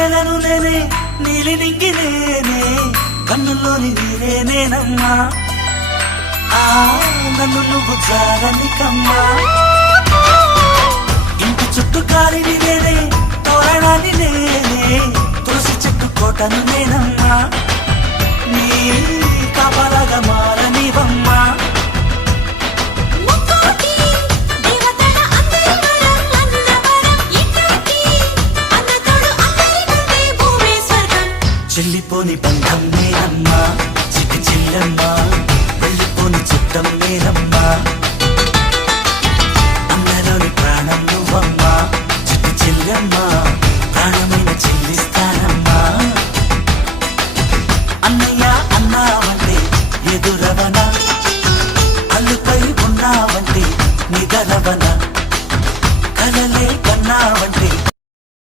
నెలను నేనే నీలి నింగి నేనే కన్నుల్లోని నీరే నేనమ్మా నన్ను నువ్వు జారనికమ్మా ఇంటి చుట్టూ కాలిని నేనే తోరణాన్ని నేనే తులసి చెట్టు కోటను నేనమ్మా నీ కాపలాగా మారనివమ్మా చెల్లిపోని బంధం నేనమ్మా చిట్టి చెల్లమ్మా వెళ్ళిపోని చుట్టం నేనమ్మా అందలోని ప్రాణం నువ్వమ్మా చిట్టి చెల్లమ్మా ప్రాణమైన చెల్లిస్తానమ్మా అన్నయ్య అన్నావంటే ఎదురవనా అల్లుపై ఉన్నావంటే నిదరవనా